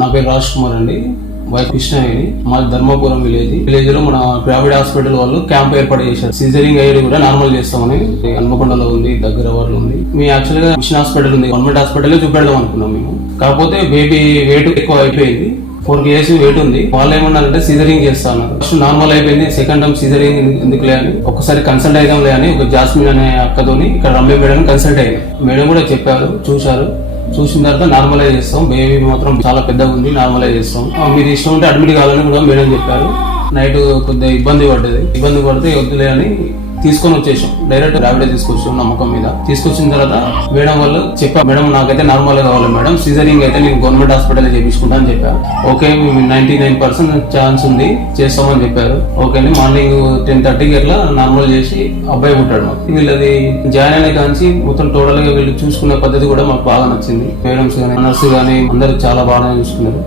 నా పేరు రాజ్ కుమార్ అండి, వైఫ్ కృష్ణవేణి. మాది ధర్మపురం విలేజ్ లో మన ప్రైవేట్ హాస్పిటల్ వాళ్ళు క్యాంప్ ఏర్పాటు చేశారు. సిజరింగ్ అయ్యేది కూడా నార్మల్ చేస్తామని. హన్మకొండలో ఉంది, దగ్గర వాళ్ళు ఉంది. మేము యాక్చువల్ గా మిషన్ హాస్పిటల్ ఉంది, గవర్నమెంట్ హాస్పిటల్ చూపెడదాం అనుకున్నాం మేము. కాకపోతే బేబీ వెయిట్ ఎక్కువ అయిపోయింది, 4 kgs వెయిట్ ఉంది. వాళ్ళు ఏమన్నారంటే సిజరింగ్ చేస్తా అన్నారు. ఫస్ట్ నార్మల్ అయిపోయింది, సెకండ్ టైం సిజరింగ్ ఎందుకులే అని ఒకసారి కన్సల్ట్ అయిదాంలే అని ఒక జాస్మిన్ అనే అక్కతోని ఇక్కడ రమ్య మేడం కన్సల్ట్ అయ్యింది. మేడం కూడా చెప్పారు, చూసిన తర్వాత నార్మలైజ్ చేస్తాం, బేబీ మాత్రం చాలా పెద్దగా ఉంది, నార్మలైజ్ చేస్తాం, మీరు ఇష్టం ఉంటే అడ్మిట్ కావాలని కూడా మేడం చెప్పారు. నైట్ కొద్దిగా ఇబ్బంది పడితే వద్దులే అని తీసుకొని వచ్చేసాం. డైరెక్ట్ ర్యాపిడో తీసుకొచ్చాం నమ్మకం మీద. తీసుకొచ్చిన తర్వాత మేడం వాళ్ళు చెప్పారు, మేడం నాకైతే నార్మల్ కావాలి మేడం, సిజరింగ్ అయితే నేను గవర్నమెంట్ హాస్పిటల్ చేయించుకుంటా అని చెప్పారు. ఓకే, 99% ఛాన్స్ ఉంది, చేస్తామని చెప్పారు. ఓకే అని మార్నింగ్ 10:30కి అట్లా నార్మల్ చేసి అబ్బాయి పుట్టాడు. మాకు వీళ్ళది జాయిన్ అయిన కాంచి మొత్తం టోటల్ గా వీళ్ళు చూసుకునే పద్ధతి కూడా మాకు బాగా నచ్చింది. మేడమ్స్ కానీ నర్సు కానీ అందరూ చాలా బాగా చూసుకున్నారు.